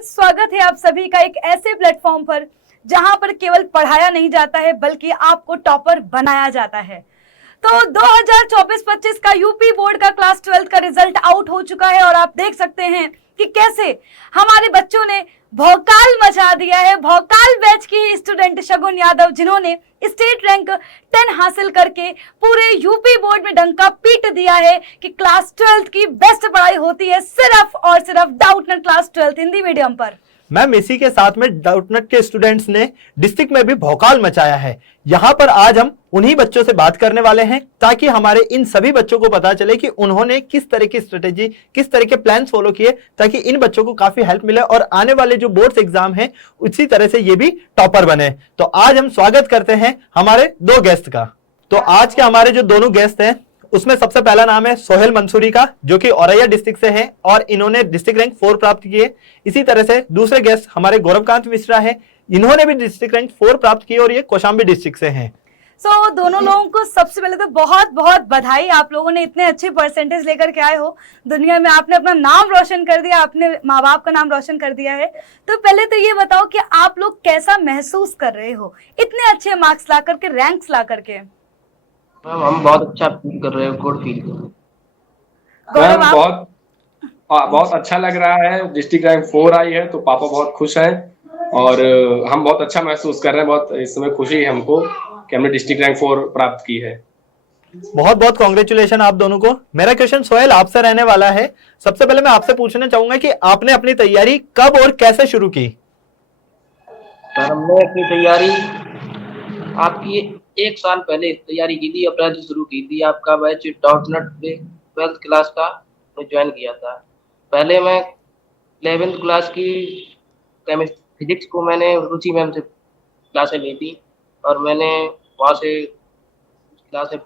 Everyone, स्वागत है आप सभी का एक ऐसे प्लेटफॉर्म पर जहां पर केवल पढ़ाया नहीं जाता है बल्कि आपको टॉपर बनाया जाता है। तो 2024-25 का यूपी बोर्ड का क्लास 12 का रिजल्ट आउट हो चुका है और आप देख सकते हैं कि कैसे हमारे बच्चों ने भौकाल मचा दिया है। भौकाल बैच की स्टूडेंट शगुन यादव, जिन्होंने स्टेट रैंक 10 हासिल करके पूरे यूपी बोर्ड में डंका पीट दिया है कि क्लास 12 की बेस्ट पढ़ाई होती है सिर्फ और सिर्फ डाउटनट क्लास 12 हिंदी मीडियम पर। मैम, इसी के साथ में डाउटनट के स्टूडेंट्स ने डिस्ट्रिक्ट में भी भौकाल मचाया है। यहाँ पर आज हम उन्हीं बच्चों से बात करने वाले हैं ताकि हमारे इन सभी बच्चों को पता चले कि उन्होंने किस तरह की स्ट्रेटेजी, किस तरह के प्लान्स फॉलो किए ताकि इन बच्चों को काफी हेल्प मिले और आने वाले जो बोर्ड्स एग्जाम हैं उसी तरह से ये भी टॉपर बने। तो आज हम स्वागत करते हैं हमारे दो गेस्ट का। तो आज के हमारे जो दोनों गेस्ट हैं उसमें सबसे पहला नाम है सोहेल मंसूरी का, जो कि औरैया डिस्ट्रिक्ट से हैं और इन्होंने डिस्ट्रिक्ट रैंक 4 प्राप्त किए। इसी तरह से दूसरे गेस्ट हमारे गौरवकांत मिश्रा है, इन्होंने भी डिस्ट्रिक्ट रैंक 4 प्राप्त किए और ये कौशाम्बी डिस्ट्रिक्ट से हैं। दोनों लोगों को सबसे पहले तो बहुत बहुत बधाई। आप लोगों ने इतने अच्छे परसेंटेज लेकर के आए हो, दुनिया में आपने अपना नाम रोशन कर दिया, आपने माँ बाप का नाम रोशन कर दिया है। तो पहले तो ये बताओ कि आप लोग कैसा महसूस कर रहे हो इतने अच्छे मार्क्स ला करके, रैंक्स ला करके? मैम, हम बहुत अच्छा फील कर रहे हैं, गुड फील कर रहे हैं। मैम, बहुत अच्छा लग रहा है। डिस्ट्रिक्ट रैंक 4 आई है तो पापा बहुत खुश हैं और हम बहुत अच्छा महसूस कर रहे हैं। बहुत इस समय खुशी है हमको कि हमने डिस्ट्रिक्ट रैंक 4 प्राप्त की है। बहुत बहुत कॉन्ग्रेचुलेशन आप दोनों को। मेरा क्वेश्चन सोहेल आपसे रहने वाला है। सबसे पहले मैं आपसे पूछना चाहूंगा कि आपने अपनी तैयारी कब और कैसे शुरू की? सर, हमने अपनी तैयारी आपकी 1 साल पहले तैयारी की थी, अप्रैल से शुरू की थी। आपका बैच डाउटनट में 12th क्लास का ज्वाइन किया था। पहले मैं 11th क्लास की फिजिक्स को मैंने रुचि मैम से क्लासें ली थी और मैंने वहाँ से क्लास से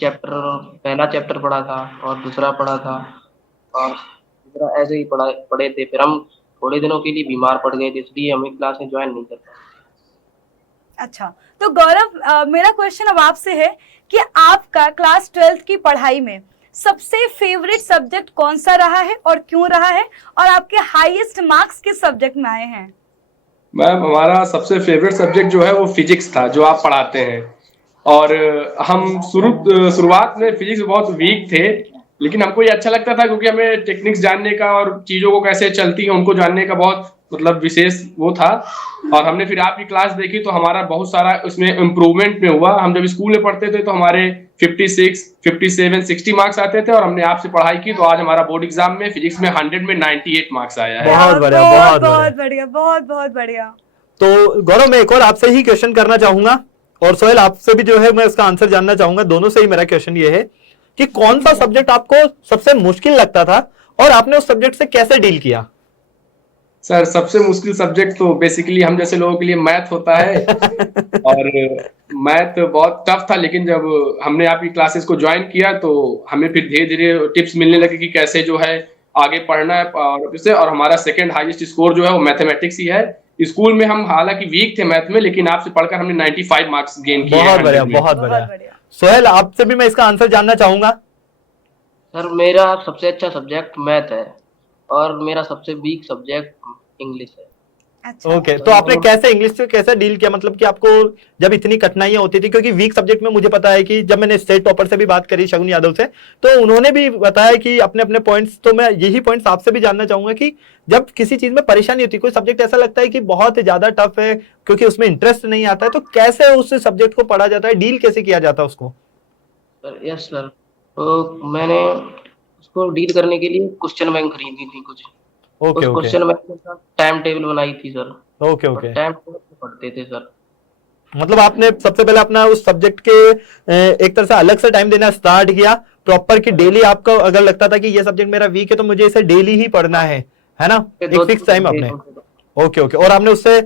पहला चैप्टर पढ़ा था और दूसरा पढ़ा था और दूसरा ऐसे ही पढ़े थे। फिर हम थोड़े दिनों के लिए बीमार पड़ गए थे, इसलिए हमें क्लासें ज्वाइन नहीं कर पाए। अच्छा, तो गौरव, मेरा क्वेश्चन अब आपसे है कि आपका क्लास 12 की पढ़ाई में सबसे फेवरेट सब्जेक्ट कौन सा रहा है और क्यों रहा है, और आपके हाईएस्ट मार्क्स किस सब्जेक्ट में आए हैं? मैम, हमारा सबसे फेवरेट सब्जेक्ट जो है वो फिजिक्स था, जो आप पढ़ाते हैं। और हम शुरुआत में फिजिक्स में बहुत वीक थे, लेकिन हमको ये अच्छा लगता था क्योंकि हमें टेक्निक्स जानने का और चीज़ों को कैसे चलती हैं उनको जानने का बहुत विशेष वो था। और हमने फिर आपकी क्लास देखी तो हमारा बहुत सारा उसमें इम्प्रूवमेंट में हुआ। हम जब स्कूल में पढ़ते थे तो हमारे 56, 57, 60 मार्क्स आते थे और हमने आपसे पढ़ाई की तो आज हमारा बोर्ड एग्जाम में फिजिक्स में 100 में 98 मार्क्स आया है। बहुत बढ़िया, बहुत बढ़िया, बहुत बहुत बढ़िया। तो गौरव, मैं एक और आपसे ही क्वेश्चन करना चाहूंगा और सोहेल आपसे भी जो है मैं इसका आंसर जानना चाहूंगा। दोनों से ही मेरा क्वेश्चन ये है कि कौन सा सब्जेक्ट आपको सबसे मुश्किल लगता था और आपने उस सब्जेक्ट से कैसे डील किया? सर, सबसे मुश्किल सब्जेक्ट तो बेसिकली हम जैसे लोगों के लिए मैथ होता है और मैथ बहुत टफ था। लेकिन जब हमने आपकी क्लासेस को ज्वाइन किया तो हमें फिर धीरे धीरे टिप्स मिलने लगे कि कैसे जो है आगे पढ़ना है और हमारा सेकंड हाईएस्ट स्कोर जो है वो मैथमेटिक्स ही है। स्कूल में हम हालांकि वीक थे मैथ में, लेकिन आपसे पढ़कर हमने 95 मार्क्स गेन किए। बहुत बढ़िया, बहुत बढ़िया। सोहेल, आपसे भी मैं इसका आंसर जानना चाहूंगा। सर, मेरा सबसे अच्छा सब्जेक्ट मैथ है और मेरा सबसे वीक सब्जेक्ट इंग्लिश है। अच्छा, ओके, तो आपने कैसे इंग्लिश से कैसे डील किया? मतलब कि आपको जब इतनी कठिनाइयां होती थी, क्योंकि वीक सब्जेक्ट में मुझे पता है कि जब मैंने स्टेट टॉपर से भी बात करी शगुन यादव से, तो उन्होंने भी बताया कि अपने अपने पॉइंट्स, तो मैं यही पॉइंट्स आपसे भी जानना चाहूंगा कि जब किसी चीज में परेशानी होती है, कोई सब्जेक्ट ऐसा लगता है कि बहुत ज्यादा टफ है क्योंकि उसमें इंटरेस्ट नहीं आता है, तो कैसे उस सब्जेक्ट को पढ़ा जाता है, डील कैसे किया जाता है उसको? यस सर, तो मैंने उसको डील करने के लिए क्वेश्चन बैंक खरीदी थी कुछ। ओके, उस क्वेश्चन बैंक के साथ टाइम टेबल बनाई थी sir. Okay, okay. Time table पढ़ते थे सर। मतलब आपने सबसे पहले अपना उस सब्जेक्ट के एक तरह से अलग से टाइम देना स्टार्ट किया प्रॉपर, कि डेली आपको अगर लगता था कि ये सब्जेक्ट मेरा वीक है तो मुझे इसे डेली ही पढ़ना है ना? एक फिक्स टाइम आपने। Okay, okay. और आपने उससे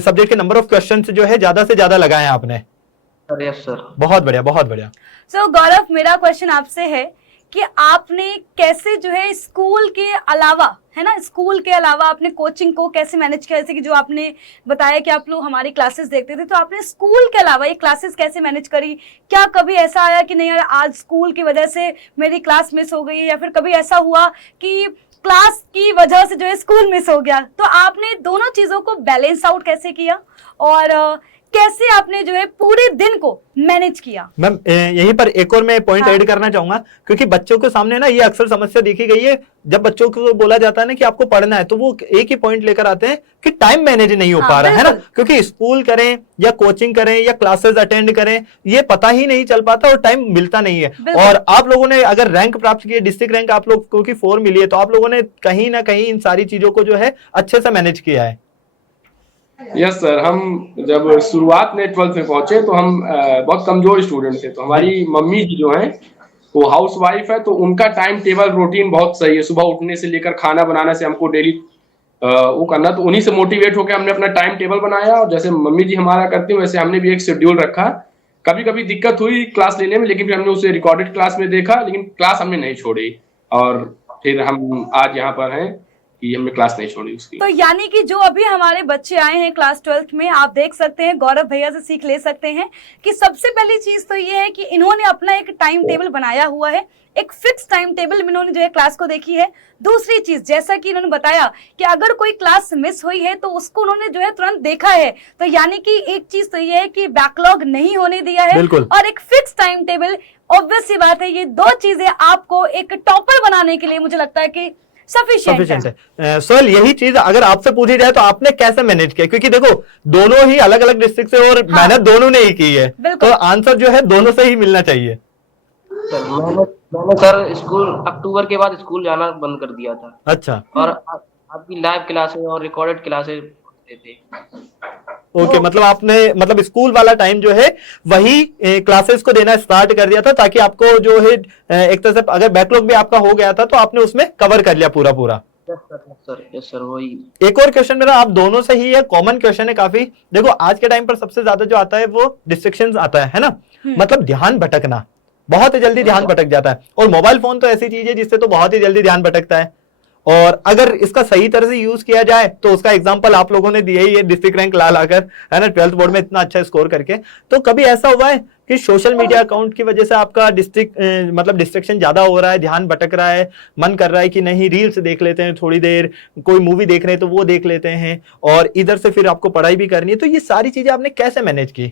सब्जेक्ट के नंबर ऑफ क्वेश्चंस जो है ज्यादा से ज्यादा लगाए आपने। Yes sir. बहुत बढ़िया, बहुत बढ़िया। सो गौरव, मेरा क्वेश्चन आपसे है कि आपने कैसे जो है स्कूल के अलावा, है ना, स्कूल के अलावा आपने कोचिंग को कैसे मैनेज किया? जैसे कि जो आपने बताया कि आप लोग हमारी क्लासेस देखते थे, तो आपने स्कूल के अलावा ये क्लासेस कैसे मैनेज करी? क्या कभी ऐसा आया कि नहीं यार आज स्कूल की वजह से मेरी क्लास मिस हो गई है, या फिर कभी ऐसा हुआ कि क्लास की वजह से जो है स्कूल मिस हो गया, तो आपने दोनों चीजों को बैलेंस आउट कैसे किया और कैसे आपने जो है पूरे दिन को मैनेज किया? मैम यहीं पर एक और मैं पॉइंट हाँ। ऐड करना चाहूंगा, क्योंकि बच्चों के सामने ना ये अक्सर समस्या देखी गई है। जब बच्चों को बोला जाता है ना कि आपको पढ़ना है, तो वो एक ही पॉइंट लेकर आते हैं कि टाइम मैनेज नहीं हो हाँ, पा रहा है ना, बिल्कुल। क्योंकि स्कूल करें या कोचिंग करें या क्लासेस अटेंड करें, ये पता ही नहीं चल पाता और टाइम मिलता नहीं है। बिल्कुल। और आप लोगों ने अगर रैंक प्राप्त किए, डिस्ट्रिक्ट रैंक आप लोग को 4 मिली है, तो आप लोगों ने कहीं ना कहीं इन सारी चीजों को जो है अच्छे से मैनेज किया है। यस सर, हम जब शुरुआत में 12th में पहुंचे तो हम बहुत कमजोर स्टूडेंट थे। तो हमारी मम्मी जी जो हैं वो हाउस वाइफ है, तो उनका टाइम टेबल रूटीन बहुत सही है। सुबह उठने से लेकर खाना बनाने से हमको डेली वो करना, तो उन्हीं से मोटिवेट होकर हमने अपना टाइम टेबल बनाया। और जैसे मम्मी जी हमारा करती हैं वैसे हमने भी एक शेड्यूल रखा। कभी कभी दिक्कत हुई क्लास लेने में, लेकिन फिर हमने उसे रिकॉर्डेड क्लास में देखा, लेकिन क्लास हमने नहीं छोड़ी। और फिर हम आज यहाँ पर हैं कि हमने क्लास नहीं छोड़ी उसकी। तो यानी कि जो अभी हमारे बच्चे आए हैं क्लास 12th में, आप देख सकते हैं, गौरव भैया से सीख ले सकते हैं कि सबसे पहली चीज तो ये है कि इन्होंने अपना एक टाइम टेबल बनाया हुआ है, एक फिक्स टाइम टेबल में इन्होंने जो है क्लास को देखी है। दूसरी चीज, जैसा कि इन्होंने बताया कि अगर कोई क्लास मिस हुई है तो उसको उन्होंने जो है तुरंत देखा है। तो यानी कि एक चीज तो ये है कि बैकलॉग नहीं होने दिया है, बिल्कुल। और एक फिक्स टाइम टेबल। ऑब्वियस सी बात है, ये दो चीजें आपको एक टॉपर बनाने के लिए मुझे लगता है कि सफिशिएंट है। सोहेल, यही चीज अगर आपसे पूछी जाए तो आपने कैसे मैनेज किया? क्योंकि देखो दोनों ही अलग अलग डिस्ट्रिक्ट से और हाँ। मेहनत दोनों ने ही की है, बिल्कुल। तो आंसर जो है दोनों से ही मिलना चाहिए। सर मैंने सर स्कूल अक्टूबर के बाद स्कूल जाना बंद कर दिया था, अच्छा, और आपकी लाइव क्लासेस और रिकॉर्डेड क्लासेस होते थे। ओके, मतलब आपने मतलब स्कूल वाला टाइम जो है वही क्लासेस को देना स्टार्ट कर दिया था, ताकि आपको जो है एक तरह से अगर बैकलॉग भी आपका हो गया था तो आपने उसमें कवर कर लिया पूरा पूरा। यस सर वही। एक और क्वेश्चन मेरा आप दोनों से ही है, कॉमन क्वेश्चन है काफी। देखो आज के टाइम पर सबसे ज्यादा जो आता है वो डिस्ट्रैक्शंस आता है ना, मतलब ध्यान भटकना, बहुत ही जल्दी ध्यान भटक जाता है। और मोबाइल फोन तो ऐसी चीज है जिससे तो बहुत ही जल्दी ध्यान भटकता है, और अगर इसका सही तरह से यूज किया जाए तो उसका एग्जांपल आप लोगों ने दिया ही है, डिस्ट्रिक्ट रैंक ला लाकर, है ना, 12th बोर्ड में इतना अच्छा स्कोर करके। तो कभी ऐसा हुआ है कि सोशल मीडिया अकाउंट की वजह से आपका मतलब डिस्ट्रैक्शन ज्यादा हो रहा है, ध्यान भटक रहा है, मन कर रहा है कि नहीं रील्स देख लेते हैं थोड़ी देर, कोई मूवी देख रहे हैं तो वो देख लेते हैं, और इधर से फिर आपको पढ़ाई भी करनी है, तो ये सारी चीजें आपने कैसे मैनेज की,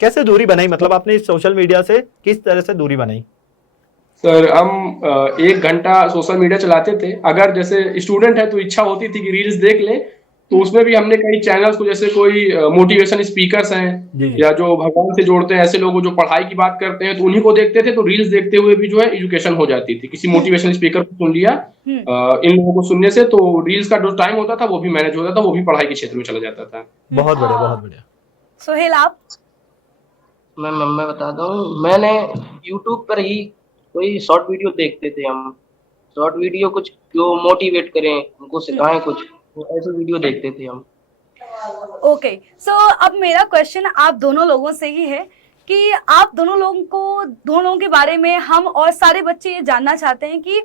कैसे दूरी बनाई? मतलब आपने इस सोशल मीडिया से किस तरह से दूरी बनाई? सर हम 1 घंटा सोशल मीडिया चलाते थे। अगर जैसे स्टूडेंट है तो इच्छा होती थी कि रील्स देख ले, तो उसमें भी हमने कई चैनल्स को, जैसे कोई मोटिवेशन स्पीकर्स हैं या जो भगवान से जोड़ते हैं, ऐसे लोग जो पढ़ाई की बात करते हैं, तो उन्हीं को देखते थे। तो रील्स देखते हुए भी जो है एजुकेशन हो जाती थी। किसी मोटिवेशन स्पीकर को सुन लिया, इन लोगों को सुनने से तो रील्स का जो टाइम होता था वो भी मैनेज होता था, वो भी पढ़ाई के क्षेत्र में चला जाता था। बहुत बढ़िया, बहुत बढ़िया। सोहेल आप? मैं बताता हूँ, मैंने यूट्यूब पर ही कोई शॉर्ट वीडियो देखते थे हम, शॉर्ट वीडियो कुछ जो मोटिवेट करें, उनको सिखाएं कुछ, तो ऐसे वीडियो देखते थे हम। ओके, सो अब मेरा क्वेश्चन आप दोनों लोगों से ही है कि आप दोनों लोगों के बारे में हम और सारे बच्चे ये जानना चाहते हैं कि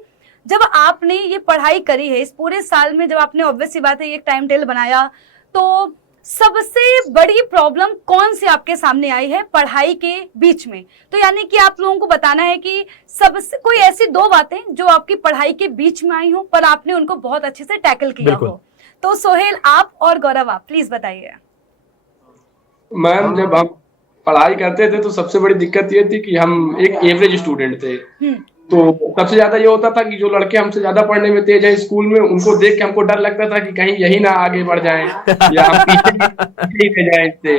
जब आपने ये पढ़ाई करी है इस पूरे साल में, जब आपने ऑब्वियस सी बात है ये एक टाइम टेबल बनाया, तो सबसे बड़ी प्रॉब्लम कौन सी आपके सामने आई है पढ़ाई के बीच में? तो यानी कि आप लोगों को बताना है कि सबसे कोई ऐसी 2 बातें जो आपकी पढ़ाई के बीच में आई हो पर आपने उनको बहुत अच्छे से टैकल किया हो। तो सोहेल आप और गौरव आप प्लीज बताइए। मैम जब हम पढ़ाई करते थे तो सबसे बड़ी दिक्कत ये थी कि हम एक एवरेज स्टूडेंट थे। तो सबसे ज्यादा ये होता था कि जो लड़के हमसे ज्यादा पढ़ने में तेज हैं स्कूल में, उनको देख के हमको डर लगता था कि कहीं यही ना आगे बढ़ जाएं या हम पीछे रह जाएं इससे।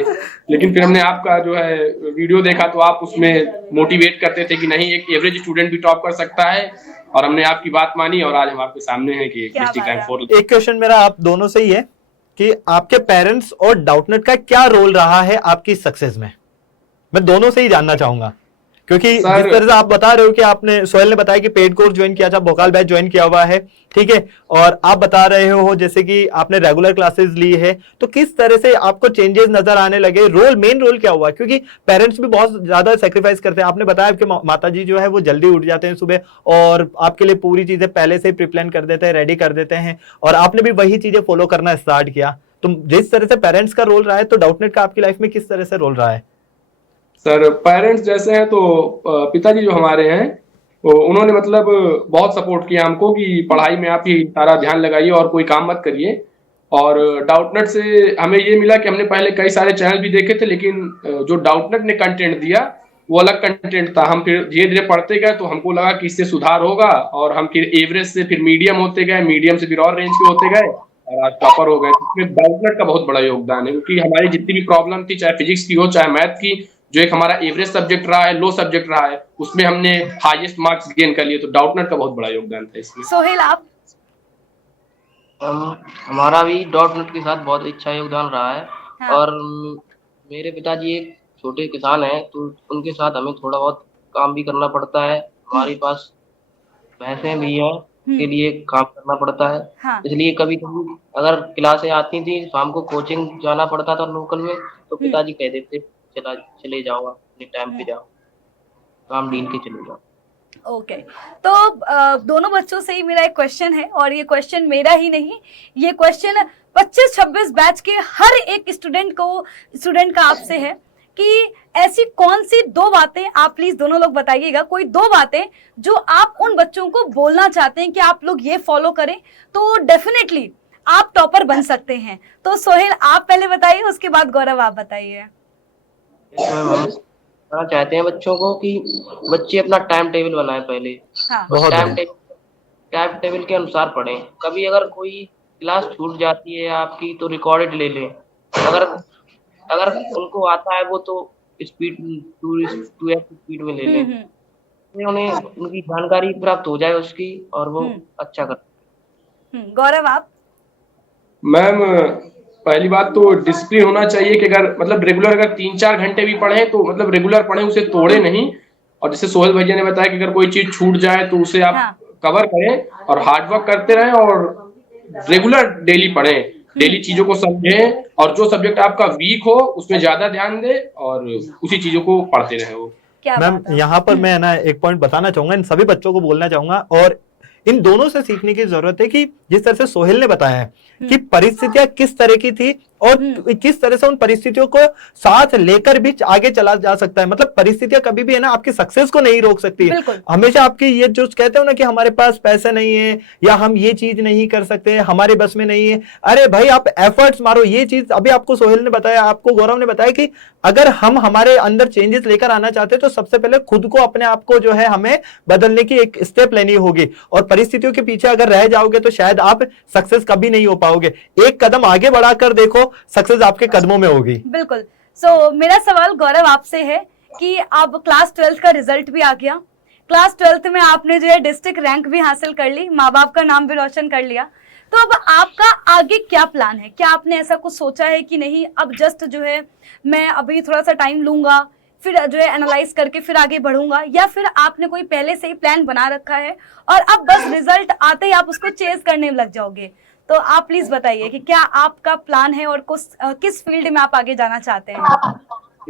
लेकिन फिर हमने आपका जो है वीडियो देखा तो आप उसमें मोटिवेट करते थे कि नहीं, एक एवरेज स्टूडेंट भी टॉप कर सकता है, और हमने आपकी बात मानी और आज हम आपके सामने हैं कि डिस्ट्रिक्ट रैंक 4। एक क्वेश्चन मेरा आप दोनों से ही है कि आपके पेरेंट्स और डाउटनेट का क्या रोल रहा है आपकी सक्सेस में? मैं दोनों से ही जानना चाहूंगा, क्योंकि जिस तरह से आप बता रहे हो कि आपने, सोहेल ने बताया कि पेड कोर्स ज्वाइन किया था, भोकाल बैच ज्वाइन किया हुआ है, ठीक है, और आप बता रहे हो जैसे कि आपने रेगुलर क्लासेस ली है, तो किस तरह से आपको चेंजेस नजर आने लगे? मेन रोल क्या हुआ? क्योंकि पेरेंट्स भी बहुत ज्यादा सेक्रीफाइस करते हैं। आपने बताया कि माता जी जो है वो जल्दी उठ जाते हैं सुबह और आपके लिए पूरी चीजें पहले से प्रिप्लान कर देते हैं, रेडी कर देते हैं, और आपने भी वही चीजें फॉलो करना स्टार्ट किया। तो जिस तरह से पेरेंट्स का रोल रहा है, तो डाउटनेट का आपकी लाइफ में किस तरह से रोल रहा है? सर पेरेंट्स जैसे हैं तो पिताजी जो हमारे हैं उन्होंने मतलब बहुत सपोर्ट किया हमको कि पढ़ाई में आप ही सारा ध्यान लगाइए और कोई काम मत करिए। और डाउटनट से हमें ये मिला कि हमने पहले कई सारे चैनल भी देखे थे, लेकिन जो डाउटनट ने कंटेंट दिया वो अलग कंटेंट था। हम फिर धीरे धीरे पढ़ते गए तो हमको लगा कि इससे सुधार होगा, और हम फिर एवरेज से फिर मीडियम होते गए, मीडियम से फिर और रेंज के होते गए और आज टॉपर हो गए। इसमें डाउटनट का बहुत बड़ा योगदान है, क्योंकि हमारी जितनी भी प्रॉब्लम थी, चाहे फिजिक्स की हो चाहे मैथ की, जो एक हमारा एवरेज सब्जेक्ट रहा है, लो सब्जेक्ट रहा है, उसमें हमने हाईएस्ट मार्क्स गेन कर लिए। तो डाउटनट का बहुत बड़ा योगदान था इसमें। सोहेल आप? हमारा भी डॉटनेट के साथ बहुत अच्छा योगदान रहा है। हाँ। और मेरे पिताजी एक छोटे किसान हैं, तो उनके साथ हमें थोड़ा बहुत काम भी करना पड़ता है। हमारे पास भैंसें भी हैं, के लिए काम करना पड़ता है। हाँ। इसलिए कभी कभी अगर क्लासें आती थी, शाम को कोचिंग जाना पड़ता था लोकल में, तो पिताजी कह देते चले जाओ, आप अपने टाइम पे जाओ, काम ढील के चले जाओ। ओके तो दोनों बच्चों से ही मेरा एक क्वेश्चन है, और ये क्वेश्चन मेरा ही नहीं, ये क्वेश्चन 25-26 बैच के हर एक स्टूडेंट का आपसे है कि ऐसी कौन सी 2 बातें, आप प्लीज दोनों लोग बताइएगा, कोई 2 बातें जो आप उन बच्चों को बोलना चाहते हैं कि आप लोग ये फॉलो करें तो डेफिनेटली आप टॉपर बन सकते हैं। तो सोहेल आप पहले बताइए, उसके बाद गौरव आप बताइए। हम कहना चाहते हैं बच्चों को कि बच्चे अपना टाइम टेबल बनाएं पहले। हाँ। उस बहुत टाइम बढ़िया। टेबल के अनुसार पढ़ें। कभी अगर कोई क्लास छूट जाती है आपकी तो रिकॉर्डेड ले लें। अगर उनको आता है वो तो स्पीड 2x स्पीड में ले लें। इससे उन्हें उनकी जानकारी प्राप्त हो जाए उसकी, और वो अच्छा कर। गौरव आप? मैम पहली बात तो डिसिप्लिन होना चाहिए कि अगर मतलब रेगुलर अगर 3-4 घंटे भी पढ़े तो मतलब रेगुलर पढ़े, उसे तोड़े नहीं। और जैसे सोहेल भैया ने बताया कि अगर कोई चीज छूट जाए तो उसे आप हाँ। कवर करें और हार्ड वर्क करते रहें और रेगुलर डेली पढ़ें, डेली चीजों को समझें, और जो सब्जेक्ट आपका वीक हो उसमें ज्यादा ध्यान दें और उसी चीजों को पढ़ते रहें वो। क्या मैम बात है। यहाँ पर मैं ना एक पॉइंट बताना चाहूंगा, इन सभी बच्चों को बोलना चाहूंगा, और इन दोनों से सीखने की जरूरत है कि जिस तरह से सोहेल ने बताया है कि परिस्थितियां किस तरह की थी और किस तरह से उन परिस्थितियों को साथ लेकर भी आगे चला जा सकता है। मतलब परिस्थितियां कभी भी है ना आपकी सक्सेस को नहीं रोक सकती है। हमेशा आपकी ये जो कहते हो ना कि हमारे पास पैसे नहीं है या हम ये चीज नहीं कर सकते, हमारे बस में नहीं है, अरे भाई आप एफर्ट्स मारो। ये चीज अभी आपको सोहेल ने बताया, आपको गौरव ने बताया कि अगर हम हमारे अंदर चेंजेस लेकर आना चाहते हैं तो सबसे पहले खुद को, अपने आप को जो है हमें बदलने की एक स्टेप लेनी होगी। और परिस्थितियों के पीछे अगर रह जाओगे तो शायद आप सक्सेस कभी नहीं हो पाओगे। एक कदम आगे बढ़ाकर देखो, सक्सेस आपके कदमों में होगी। बिल्कुल। सो मेरा सवाल गौरव आपसे है कि अब क्लास 12 का रिजल्ट भी आ गया, क्लास 12th में आपने जो है डिस्ट्रिक्ट रैंक भी हासिल कर ली, माँ बाप का नाम भी रोशन कर लिया, तो अब आपका आगे क्या प्लान है? क्या आपने ऐसा कुछ सोचा है कि नहीं अब जस्ट जो है मैं अभी थोड़ा सा टाइम लूंगा, फिर जो है एनालाइज करके फिर आगे बढ़ूंगा, या फिर आपने कोई पहले से ही प्लान बना रखा है और अब बस रिजल्ट आते ही आप उसको चेज करने में लग जाओगे? तो आप प्लीज बताइए कि क्या आपका प्लान है और किस फील्ड में आप आगे जाना चाहते हैं?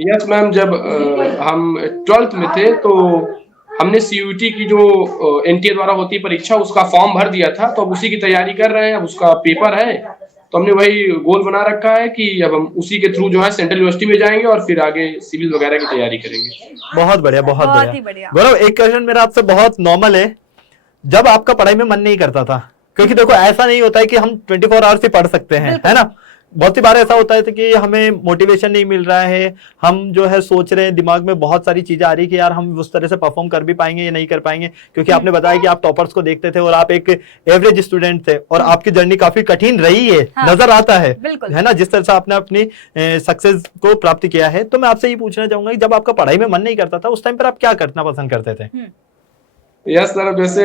यस मैम, जब हम 12th में थे तो हमने सीयूईटी की जो एनटीए द्वारा होती परीक्षा उसका फॉर्म भर दिया था, तो अब उसी की तैयारी कर रहे हैं। अब उसका पेपर है तो हमने वही गोल बना रखा है कि अब हम उसी के थ्रू जो है सेंट्रल यूनिवर्सिटी में जाएंगे और फिर आगे सिविल वगैरह की तैयारी करेंगे। बहुत बढ़िया, बहुत बहुत ही बढ़िया। बढ़िया। गौरव एक क्वेश्चन मेरा आपसे बहुत नॉर्मल है, जब आपका पढ़ाई में मन नहीं करता था, क्योंकि देखो ऐसा नहीं होता है कि हम 24 आवर्स ही पढ़ सकते हैं, है ना, बहुत सी बार ऐसा होता है कि हमें मोटिवेशन नहीं मिल रहा है, हम जो है सोच रहे हैं, दिमाग में बहुत सारी चीजें आ रही कि यार हम उस तरह से परफॉर्म कर भी पाएंगे या नहीं कर पाएंगे, क्योंकि आपने बताया कि आप टॉपर्स को देखते थे और आप एक एवरेज स्टूडेंट थे और आपकी जर्नी काफी कठिन रही है। हाँ, नजर आता है ना, जिस तरह से आपने अपनी सक्सेस को प्राप्त किया है। तो मैं आपसे ये पूछना चाहूंगा कि जब आपका पढ़ाई में मन नहीं करता था उस टाइम पर आप क्या करना पसंद करते थे? यस सर, वैसे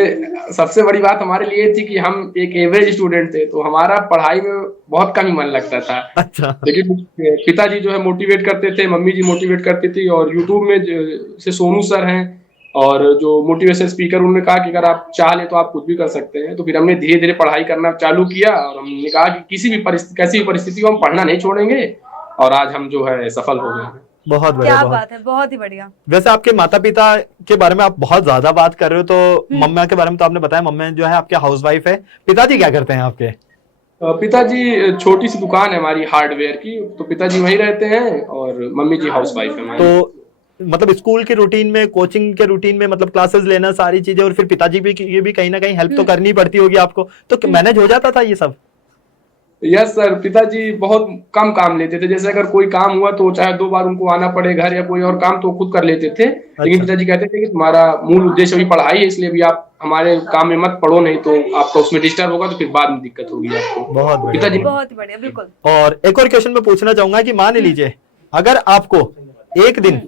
सबसे बड़ी बात हमारे लिए थी कि हम एक एवरेज स्टूडेंट थे, तो हमारा पढ़ाई में बहुत कम ही मन लगता था। अच्छा। लेकिन पिताजी जो है मोटिवेट करते थे, मम्मी जी मोटिवेट करती थी, और यूट्यूब में जैसे सोनू सर हैं और जो मोटिवेशन स्पीकर, उन्होंने कहा कि अगर आप चाह लें तो आप कुछ भी कर सकते हैं। तो फिर हमने धीरे धीरे पढ़ाई करना चालू किया और हमने कहा कि कैसी भी परिस्थिति को हम पढ़ना नहीं छोड़ेंगे, और आज हम जो है सफल हो गए हैं। बहुत बढ़िया, क्या बात है, बहुत ही बढ़िया। वैसे आपके माता पिता के बारे में आप बहुत ज्यादा बात कर रहे हो, तो मम्मा के बारे में तो आपने बताया, मम्मा जो है आपके हाउसवाइफ है, पिताजी क्या करते हैं आपके? पिताजी छोटी सी दुकान है हमारी हार्डवेयर की, तो पिताजी वहीं रहते हैं और मम्मी जी हाउसवाइफ है हमारी। तो मतलब स्कूल के रूटीन में, कोचिंग के रूटीन में, मतलब क्लासेस लेना, सारी चीजें, और फिर पिताजी भी ये भी कहीं ना कहीं हेल्प तो करनी पड़ती होगी आपको, तो मैनेज हो जाता था ये सब? यस सर, पिताजी बहुत कम काम लेते थे। जैसे अगर कोई काम हुआ तो चाहे 2 बार उनको आना पड़े घर, या कोई और काम तो खुद कर लेते थे। लेकिन पिताजी कहते थे कि तुम्हारा मूल उद्देश्य अभी पढ़ाई है, इसलिए भी आप हमारे काम में मत पढ़ो, नहीं तो आपका उसमें डिस्टर्ब होगा तो फिर बाद में दिक्कत होगी आपको। बहुत बढ़िया, पिताजी बहुत बढ़िया, बिल्कुल। और एक और क्वेश्चन मैं पूछना चाहूंगा कि मान लीजिए अगर आपको एक दिन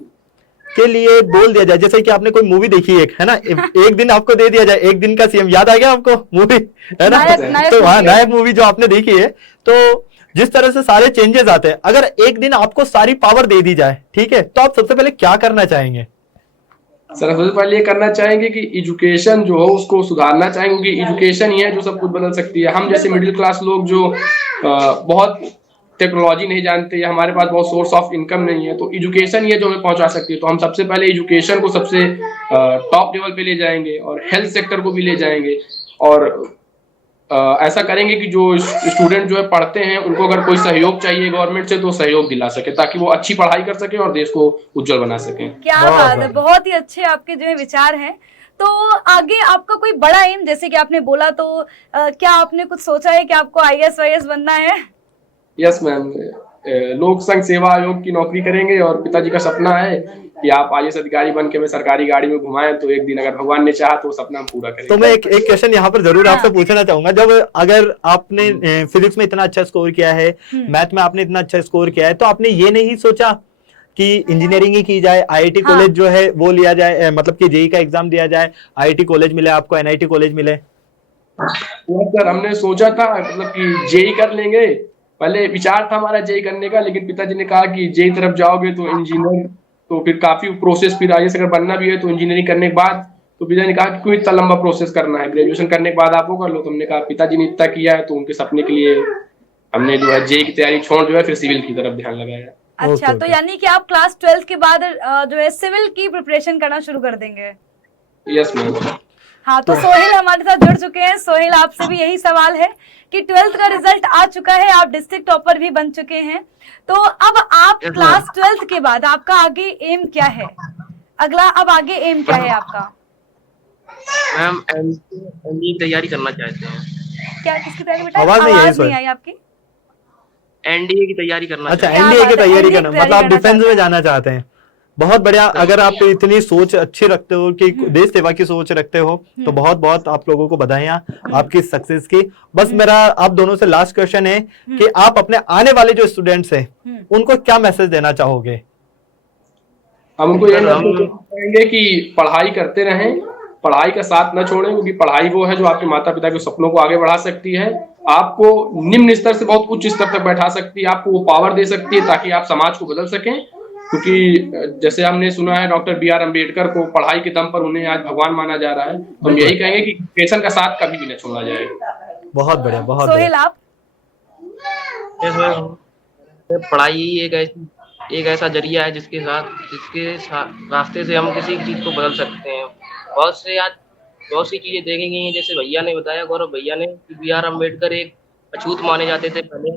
के लिए बोल दिया जाए, जैसे कि आपने कोई मूवी देखी है ना, एक दिन आपको दे दिया जाए, एक दिन का सीएम, याद आ गया आपको मूवी, है ना? तो हाँ, नायक मूवी जो आपने देखी है, तो जिस तरह से सारे चेंजेस आते हैं, अगर एक दिन आपको सारी पावर दे दी जाए, ठीक है, तो आप सबसे पहले क्या करना चाहेंगे? सर सबसे पहले ये करना चाहेंगे कि एजुकेशन जो हो उसको सुधारना चाहेंगे, क्योंकि एजुकेशन ही है जो सब कुछ बदल सकती है। हम जैसे मिडिल क्लास लोग जो बहुत टेक्नोलॉजी नहीं जानते, या हमारे पास बहुत सोर्स ऑफ इनकम नहीं है, तो एजुकेशन ही है जो हमें पहुंचा सकती है। तो हम सबसे पहले एजुकेशन को सबसे टॉप लेवल पे ले जाएंगे, और हेल्थ सेक्टर को भी ले जाएंगे, और ऐसा करेंगे कि जो स्टूडेंट जो है पढ़ते हैं, उनको अगर कोई सहयोग चाहिए गवर्नमेंट से तो सहयोग दिला सके, ताकि वो अच्छी पढ़ाई कर सके और देश को उज्जवल बना सके। क्या बात है, बहुत ही अच्छे आपके जो है विचार हैं। तो आगे आपका कोई बड़ा एम, जैसे कि आपने बोला, तो क्या आपने कुछ सोचा है कि आपको आईएएस वाईएएस बनना है? यस मैम, लोक संघ सेवा आयोग की नौकरी करेंगे, और पिताजी का सपना है कि आप आईएएस अधिकारी बन के हमें सरकारी गाड़ी में घुमाएं, तो एक दिन अगर भगवान ने चाहा तो वो सपना हम पूरा करेंगे। तो मैं एक क्वेश्चन यहाँ पर जरूर आपसे पूछना चाहूंगा, जब अगर आपने फिजिक्स में इतना अच्छा स्कोर किया है, मैथ में आपने इतना अच्छा स्कोर किया है, तो आपने ये नहीं सोचा कि इंजीनियरिंग ही की जाए, आईआईटी कॉलेज जो है वो लिया जाए, मतलब कि जेईई का एग्जाम दिया जाए, आईआईटी कॉलेज मिले आपको, एनआईटी कॉलेज मिले? सर हमने सोचा था मतलब कि जेईई कर लेंगे, पहले विचार था हमारा जेईई करने का, लेकिन पिताजी ने कहा कि जेईई तरफ जाओगे तो इंजीनियर, तो फिर काफी प्रोसेस, फिर आईएएस अगर बनना भी है तो इंजीनियरिंग करने के बाद, तो पिताजी ने कहा कि क्यों इतना लंबा प्रोसेस करना है, ग्रेजुएशन करने के बाद आप वो कर लो। तो हमने कहा पिताजी ने इतना किया है तो उनके सपने के लिए हमने जो है जेईई की तैयारी छोड़ जो है फिर सिविल की तरफ ध्यान लगाया। अच्छा, तो यानी कि आप क्लास 12 के बाद जो है सिविल की प्रिपरेशन करना शुरू कर देंगे? Yes ma'am. हाँ, तो सोहेल हमारे साथ जुड़ चुके हैं। सोहेल, आपसे भी यही सवाल है कि 12th का रिजल्ट आ चुका है, आप डिस्ट्रिक्ट टॉपर भी बन चुके हैं, तो अब आप क्लास 12th के बाद आपका आगे एम क्या है? अगला अब आगे एम क्या है आपका? मैम एनडीए की तैयारी करना चाहते हैं। क्या, किसकी तैयारी बेटा? आवाज नहीं आई आपकी। एनडीए की तैयारी करना अच्छा, चाहते हैं। एनडीए की तैयारी NDA करना, मतलब आप डिफेंस में जाना चाहते हैं। बहुत बढ़िया। अगर आप इतनी सोच अच्छी रखते हो कि देश सेवा की सोच रखते हो, तो बहुत बहुत आप लोगों को बधाइयां आपकी सक्सेस की। बस मेरा आप दोनों से लास्ट क्वेश्चन है कि आप अपने आने वाले जो स्टूडेंट्स हैं उनको क्या मैसेज देना चाहोगे? हम उनको ये कहेंगे कि पढ़ाई करते रहें, पढ़ाई का साथ न छोड़ें, क्योंकि पढ़ाई वो है जो आपके माता पिता के सपनों को आगे बढ़ा सकती है, आपको निम्न स्तर से बहुत उच्च स्तर तक बैठा सकती है, आपको वो पावर दे सकती है ताकि आप समाज को बदल सकें। क्योंकि जैसे हमने सुना है डॉक्टर बी.आर. अम्बेडकर को पढ़ाई के दम पर उन्हें आज भगवान माना जा रहा है, तो हम यही कहेंगे कि एजुकेशन का साथ कभी भी न छोड़ा जाए। बहुत बढ़िया, बहुत सोहेल आप? पढ़ाई एक ऐसा जरिया है जिसके रास्ते से हम किसी चीज को बदल सकते हैं। बहुत सी चीजें देखी गई हैं, जैसे भैया ने बताया, गौरव भैया ने, कि बी.आर. अम्बेडकर एक अछूत माने जाते थे पहले,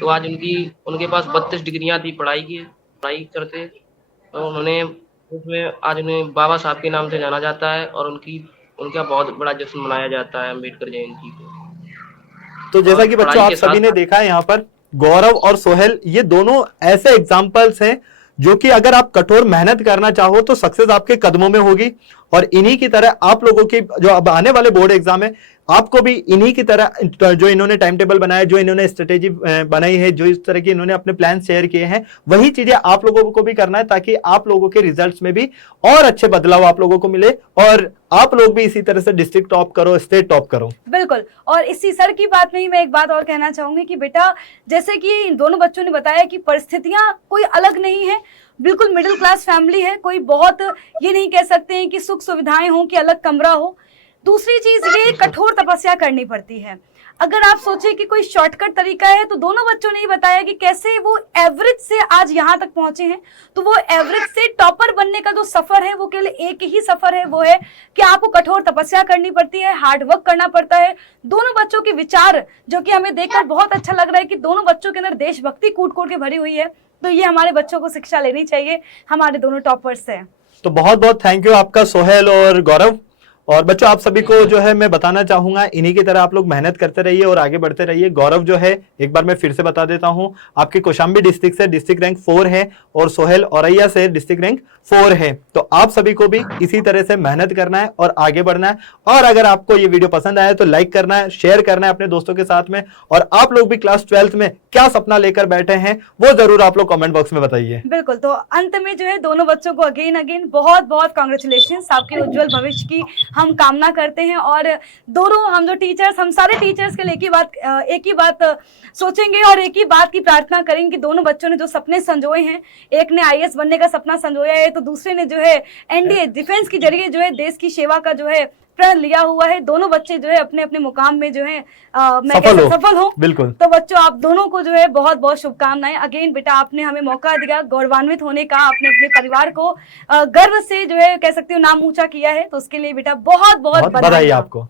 तो आज उनके पास 32 डिग्रियां थी पढ़ाई करते, तो उसमें आज उन्हें बाबा साहब के नाम से जाना जाता है, और उनका बहुत बड़ा जश्न मनाया जाता है, अम्बेडकर जयंती को। तो जैसा कि बच्चों आप सभी ने देखा है, यहाँ पर गौरव और सोहेल ये दोनों ऐसे एग्जाम्पल्स हैं जो कि अगर आप कठोर मेहनत करना चाहो तो सक्सेस आपके कदमों में होगी। और इन्हीं की तरह आप लोगों की जो अब आने वाले बोर्ड एग्जाम है, आपको भी इन्हीं की तरह जो इन्होंने टाइम टेबल बनाया, जो इन्होंने स्ट्रेटेजी बनाई है, जो इस तरह की इन्होंने अपने प्लान शेयर किए हैं, वही चीजें आप लोगों को भी करना है, ताकि आप लोगों के रिजल्ट्स में भी और अच्छे बदलाव आप लोगों को मिले, और आप लोग भी इसी तरह से डिस्ट्रिक्ट टॉप करो, स्टेट टॉप करो। बिल्कुल। और इसी सर की बात में ही मैं एक बात और कहना चाहूंगी कि बेटा, जैसे कि इन दोनों बच्चों ने बताया कि परिस्थितियां कोई अलग नहीं है, बिल्कुल मिडिल क्लास फैमिली है, कोई बहुत ये नहीं कह सकते हैं कि सुख सुविधाएं हो कि अलग कमरा हो। दूसरी चीज ये कठोर तपस्या करनी पड़ती है। अगर आप सोचे कि कोई शॉर्टकट तरीका है, तो दोनों बच्चों ने ही बताया कि कैसे वो एवरेज से आज यहाँ तक पहुंचे हैं। तो वो एवरेज से टॉपर बनने का जो सफर है, वो केवल एक ही सफर है, वो है कि आपको कठोर तपस्या करनी पड़ती है, हार्ड वर्क करना पड़ता है। दोनों बच्चों के विचार जो कि हमें देखकर बहुत अच्छा लग रहा है कि दोनों बच्चों के अंदर देशभक्ति कूट कूट के भरी हुई है। तो ये हमारे बच्चों को शिक्षा लेनी चाहिए, हमारे दोनों टॉपर्स से। तो बहुत बहुत थैंक यू आपका सोहेल और गौरव। और बच्चों आप सभी को जो है मैं बताना चाहूंगा, इन्हीं की तरह आप लोग मेहनत करते रहिए और आगे बढ़ते रहिए। गौरव जो है, एक बार मैं फिर से बता देता हूं, आपके कौशाम्बी डिस्ट्रिक्ट से डिस्ट्रिक्ट रैंक 4 है और सोहेल औरैया से डिस्ट्रिक्ट रैंक 4 है। तो आप सभी को भी इसी तरह से मेहनत करना है और आगे बढ़ना है। और अगर आपको ये वीडियो पसंद आया तो लाइक करना है, शेयर करना है अपने दोस्तों के साथ में। और आप लोग भी क्लास 12th में क्या सपना लेकर बैठे हैं वो जरूर आप लोग कमेंट बॉक्स में बताइए। बिल्कुल। तो अंत में जो है दोनों बच्चों को अगेन बहुत बहुत कांग्रेचुलेशन, आपके उज्जवल भविष्य की हम कामना करते हैं। और दोनों हम जो टीचर्स, हम सारे टीचर्स के लिए एक ही बात सोचेंगे और एक ही बात की प्रार्थना करेंगे कि दोनों बच्चों ने जो सपने संजोए हैं, एक ने आईएएस बनने का सपना संजोया है तो दूसरे ने जो है एनडीए डिफेंस के जरिए जो है देश की सेवा का जो है प्रण लिया हुआ है। दोनों बच्चे जो है अपने अपने मुकाम में जो है सफल हो। बिल्कुल। तो बच्चों आप दोनों को जो है बहुत बहुत शुभकामनाएं। अगेन बेटा, आपने हमें मौका दिया गौरवान्वित होने का, आपने अपने परिवार को गर्व से जो है कह सकते हो नाम ऊंचा किया है, तो उसके लिए बेटा बहुत बहुत बधाई आपको।